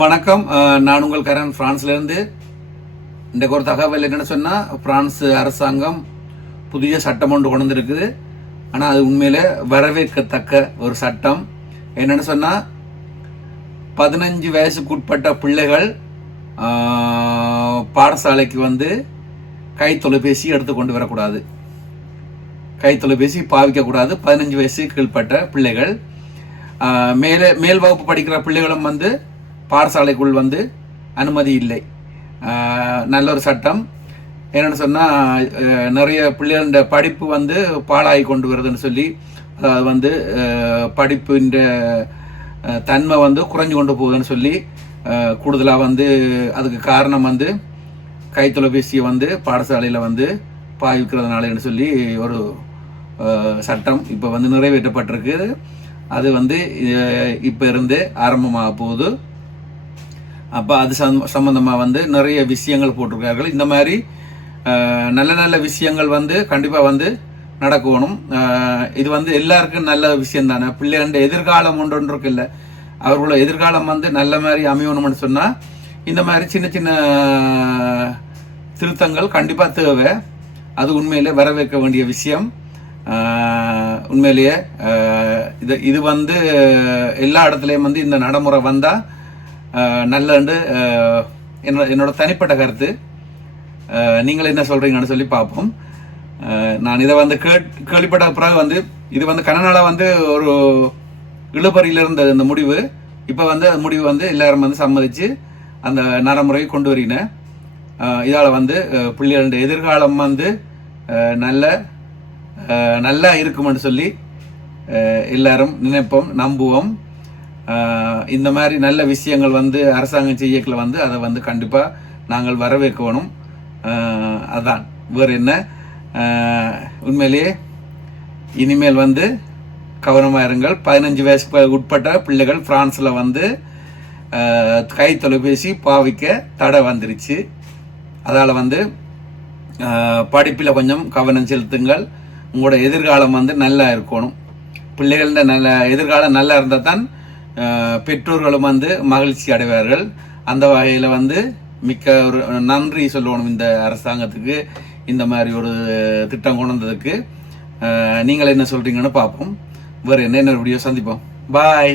வணக்கம். நான் உங்கள் கரன் பிரான்ஸ்லேருந்து இன்றைக்கு ஒரு தகவல் என்னென்னு சொன்னால் பிரான்ஸ் அரசாங்கம் புதிய சட்டம் ஒன்று கொண்டு வந்திருக்குது. ஆனால் அது உண்மையில் வரவேற்கத்தக்க ஒரு சட்டம். என்னென்னு சொன்னால் பதினஞ்சு வயசுக்குட்பட்ட பிள்ளைகள் பாடசாலைக்கு வந்து கை தொலைபேசி எடுத்து கொண்டு வரக்கூடாது. கை தொலைபேசி பாவிக்கக்கூடாது பதினஞ்சு வயசு கீழ்பட்ட பிள்ளைகள். மேலே மேல் வகுப்பு படிக்கிற பிள்ளைகளும் வந்து பாடசாலைக்குள் வந்து அனுமதி இல்லை. நல்ல ஒரு சட்டம். என்னென்னு சொன்னால் நிறைய பிள்ளைகளோட படிப்பு வந்து பாழாகி கொண்டு வருதுன்னு சொல்லி அதாவது வந்து படிப்புன்ற தன்மை வந்து குறைஞ்சு கொண்டு போகுதுன்னு சொல்லி கூடுதலாக வந்து அதுக்கு காரணம் வந்து கைத்தொலைபேசியை வந்து பாடசாலையில் வந்து பாவிக்கிறதுனாலன்னு சொல்லி ஒரு சட்டம் இப்போ வந்து நிறைவேற்றப்பட்டிருக்கு. அது வந்து இப்போ இருந்து ஆரம்பமாக போகுது. அப்போ அது சம் சம்மந்தமாக வந்து நிறைய விஷயங்கள் போட்டிருக்கார்கள். இந்த மாதிரி நல்ல நல்ல விஷயங்கள் வந்து கண்டிப்பாக வந்து நடக்கணும். இது வந்து எல்லாருக்கும் நல்ல விஷயம் தானே பிள்ளைகண்ட எதிர்காலம் ஒன்று ஒன்று இருக்குல்ல? அவர்களோட எதிர்காலம் வந்து நல்ல மாதிரி அமையணும்னு சொன்னால் இந்த மாதிரி சின்ன சின்ன திருத்தங்கள் கண்டிப்பாக தேவை. அது உண்மையிலே வரவேற்க வேண்டிய விஷயம். உண்மையிலேயே இது இது வந்து எல்லா இடத்துலையும் வந்து இந்த நடைமுறை வந்தால் நல்லண்டு என்னோட என்னோட தனிப்பட்ட கருத்து. நீங்கள் என்ன சொல்கிறீங்கன்னு சொல்லி பார்ப்போம். நான் இதை வந்து கேட் கேள்விப்பட்ட பிறகு வந்து இது வந்து கனநாளாக வந்து ஒரு இழுபறியில் இருந்தது இந்த முடிவு. இப்போ வந்து அந்த முடிவு வந்து எல்லாரும் வந்து சம்மதித்து அந்த நடைமுறையை கொண்டு வருகினேன் இதால் வந்து பிள்ளைகளுடைய எதிர்காலம் வந்து நல்ல நல்லா இருக்கும்னு சொல்லி எல்லாரும் நினைப்போம் நம்புவோம். இந்த மாதிரி நல்ல விஷயங்கள் வந்து அரசாங்கம் செய்யக்கில் வந்து அதை வந்து கண்டிப்பாக நாங்கள் வரவேற்கணும். அதான். வேறு என்ன? உண்மையிலேயே இனிமேல் வந்து கவனமாக இருங்கள். பதினஞ்சு வயசுக்கு உட்பட்ட பிள்ளைகள் பிரான்ஸில் வந்து கை தொலைபேசி பாவிக்க தடை வந்துருச்சு. அதால் வந்து படிப்பில் கொஞ்சம் கவனம் செலுத்துங்கள். உங்களோட எதிர்காலம் வந்து நல்லா இருக்கணும். பிள்ளைகள நல்ல எதிர்காலம் நல்லா இருந்தால் தான் பெற்றோர்களும் வந்து மகிழ்ச்சி அடைவார்கள். அந்த வகையில் வந்து மிக்க ஒரு நன்றி சொல்லணும் இந்த அரசாங்கத்துக்கு இந்த மாதிரி ஒரு திட்டம் கொண்டு வந்ததுக்கு. நீங்கள் என்ன சொல்கிறீங்கன்னு பார்ப்போம். வேறு என்ன என்ன வீடியோ சந்திப்போம். பாய்